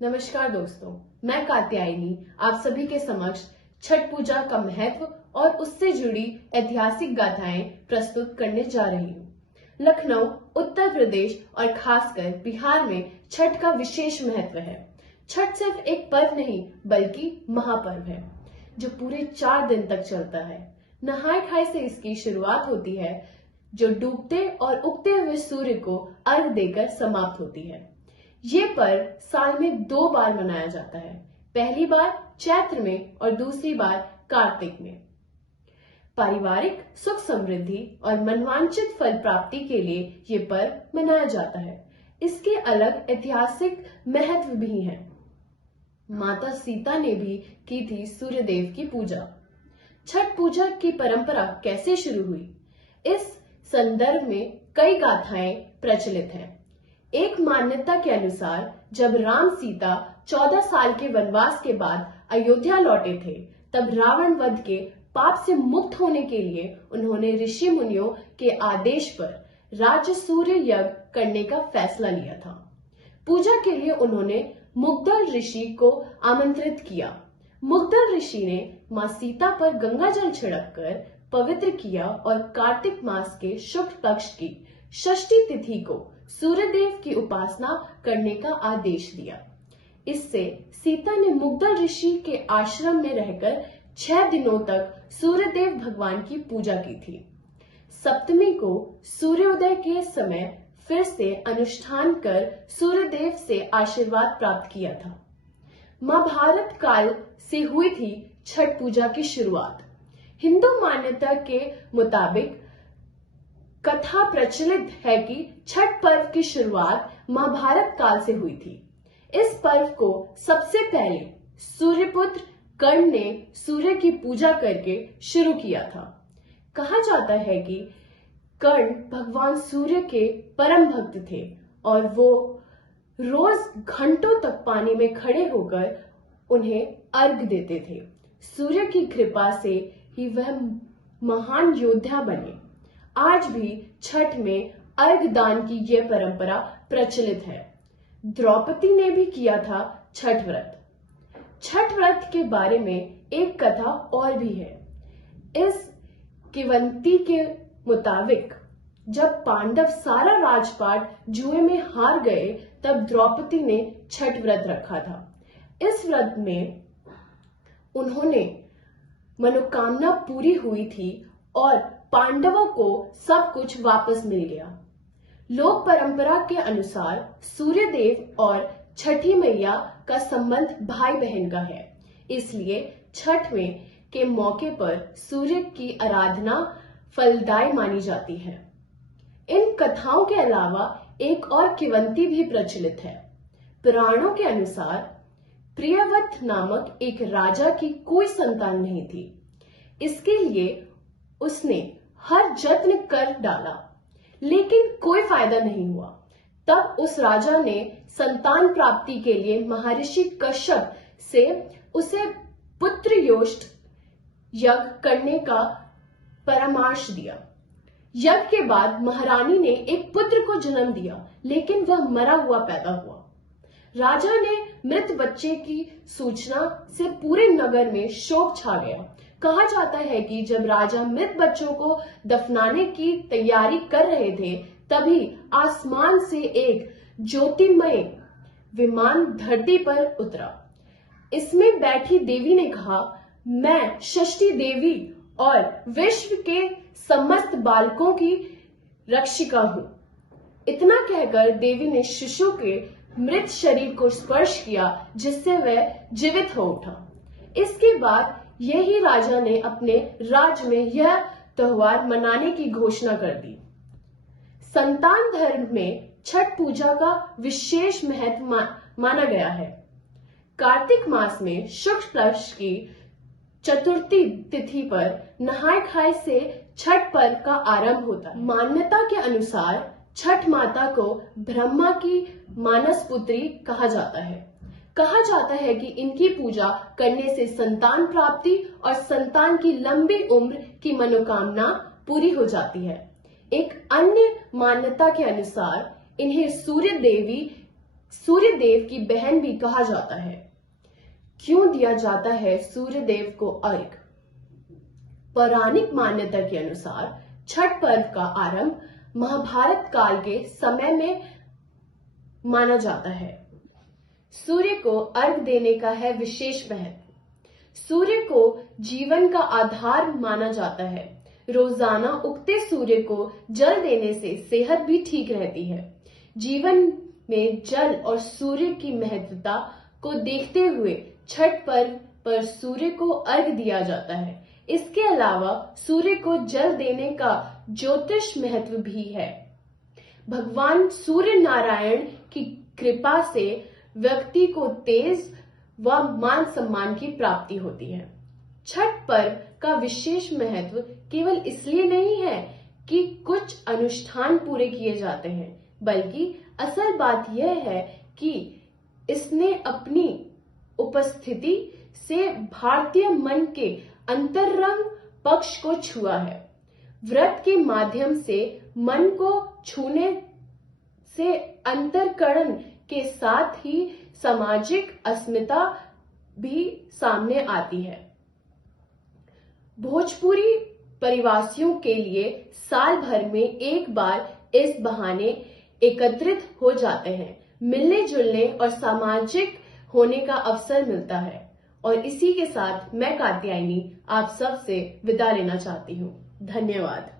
नमस्कार दोस्तों, मैं कात्यायनी आप सभी के समक्ष छठ पूजा का महत्व और उससे जुड़ी ऐतिहासिक गाथाएं प्रस्तुत करने जा रही हूँ। लखनऊ, उत्तर प्रदेश और खासकर बिहार में छठ का विशेष महत्व है। छठ सिर्फ एक पर्व नहीं बल्कि महापर्व है जो पूरे 4 दिन तक चलता है। नहाय खाए से इसकी शुरुआत होती है जो डूबते और उगते हुए सूर्य को अर्घ देकर समाप्त होती है। ये पर्व साल में 2 बार मनाया जाता है, पहली बार चैत्र में और दूसरी बार कार्तिक में। पारिवारिक सुख समृद्धि और मनवांचित फल प्राप्ति के लिए ये पर्व मनाया जाता है। इसके अलग ऐतिहासिक महत्व भी है। माता सीता ने भी की थी सूर्यदेव की पूजा। छठ पूजा की परंपरा कैसे शुरू हुई? इस संदर्भ में कई गाथाएं प्रचलित हैं। एक मान्यता के अनुसार जब राम सीता 14 साल के वनवास के बाद अयोध्या लौटे थे, तब रावण वध के पाप से मुक्त होने के लिए उन्होंने ऋषि मुनियों के आदेश पर राज्य सूर्य यज्ञ करने का फैसला लिया था। पूजा के लिए उन्होंने मुग्दल ऋषि को आमंत्रित किया। मुग्दल ऋषि ने मां सीता पर गंगा जल छिड़ककर पवित्र किया और कार्तिक मास के शुक्ल पक्ष की षष्ठी तिथि को सूर्यदेव की उपासना करने का आदेश दिया। इससे सीता ने मुग्दल ऋषि के आश्रम में रहकर 6 दिनों तक सूर्यदेव भगवान की पूजा की थी। सप्तमी को सूर्योदय के समय फिर से अनुष्ठान कर सूर्यदेव से आशीर्वाद प्राप्त किया था। महाभारत काल से हुई थी छठ पूजा की शुरुआत। हिंदू मान्यता के मुताबिक कथा प्रचलित है कि छठ पर्व की शुरुआत महाभारत काल से हुई थी। इस पर्व को सबसे पहले सूर्यपुत्र कर्ण ने सूर्य की पूजा करके शुरू किया था। कहा जाता है कि कर्ण भगवान सूर्य के परम भक्त थे और वो रोज घंटों तक पानी में खड़े होकर उन्हें अर्घ देते थे। सूर्य की कृपा से ही वह महान योद्धा बने। आज भी छठ में अर्घ दान की यह परंपरा प्रचलित है। द्रौपदी ने भी किया था छठ व्रत। छठ व्रत के बारे में एक कथा और भी है। इस किंवदंती के मुताबिक जब पांडव सारा राजपाट जुए में हार गए, तब द्रौपदी ने छठ व्रत रखा था। इस व्रत में उन्होंने मनोकामना पूरी हुई थी और पांडवों को सब कुछ वापस मिल गया। लोक परंपरा के अनुसार सूर्यदेव और छठी मैया का संबंध भाई बहन का है, इसलिए छठ में के मौके पर सूर्य की आराधना फलदायी मानी जाती है। इन कथाओं के अलावा एक और किंवदंती भी प्रचलित है। पुराणों के अनुसार प्रियव्रत नामक एक राजा की कोई संतान नहीं थी। इसके लिए उसने हर जत्न कर डाला, लेकिन कोई फायदा नहीं हुआ। तब उस राजा ने संतान प्राप्ति के लिए महर्षि कश्यप से उसे पुत्र योष्ट यज्ञ करने का परामर्श दिया। यज्ञ के बाद महारानी ने एक पुत्र को जन्म दिया, लेकिन वह मरा हुआ पैदा हुआ। राजा ने मृत बच्चे की सूचना से पूरे नगर में शोक छा गया। कहा जाता है कि जब राजा मृत बच्चों को दफनाने की तैयारी कर रहे थे, तभी आसमान से एक ज्योतिमय विमान धरती पर उतरा। इसमें बैठी देवी ने कहा, मैं षष्ठी देवी और विश्व के समस्त बालकों की रक्षिका हूं। इतना कहकर देवी ने शिशु के मृत शरीर को स्पर्श किया, जिससे वह जीवित हो उठा। इसके बाद यही राजा ने अपने राज्य में यह त्योहार मनाने की घोषणा कर दी। संतान धर्म में छठ पूजा का विशेष महत्व माना गया है। कार्तिक मास में शुक्ल पक्ष की चतुर्थी तिथि पर नहाय खाए से छठ पर्व का आरंभ होता है। मान्यता के अनुसार छठ माता को ब्रह्मा की मानस पुत्री कहा जाता है। कहा जाता है कि इनकी पूजा करने से संतान प्राप्ति और संतान की लंबी उम्र की मनोकामना पूरी हो जाती है। एक अन्य मान्यता के अनुसार इन्हें सूर्य देवी सूर्य देव की बहन भी कहा जाता है। क्यों दिया जाता है सूर्य देव को अर्घ? पौराणिक मान्यता के अनुसार छठ पर्व का आरंभ महाभारत काल के समय में माना जाता है। सूर्य को अर्घ देने का है विशेष महत्व। सूर्य को जीवन का आधार माना जाता है। रोजाना उगते सूर्य को जल देने से सेहत भी ठीक रहती है। जीवन में जल और सूर्य की महत्वता को देखते हुए छठ पर्व पर सूर्य को अर्घ दिया जाता है। इसके अलावा सूर्य को जल देने का ज्योतिष महत्व भी है। भगवान सूर्य नारायण की कृपा से व्यक्ति को तेज व मान सम्मान की प्राप्ति होती है। छठ पर्व का विशेष महत्व केवल इसलिए नहीं है कि कुछ अनुष्ठान पूरे किए जाते हैं, बल्कि असल बात यह है कि इसने अपनी उपस्थिति से भारतीय मन के अंतरंग पक्ष को छुआ है। व्रत के माध्यम से मन को छूने से अंतरकरण के साथ ही सामाजिक अस्मिता भी सामने आती है। भोजपुरी परिवासियों के लिए साल भर में एक बार इस बहाने एकत्रित हो जाते हैं, मिलने जुलने और सामाजिक होने का अवसर मिलता है। और इसी के साथ मैं कात्यायनी आप सब से विदा लेना चाहती हूँ। धन्यवाद।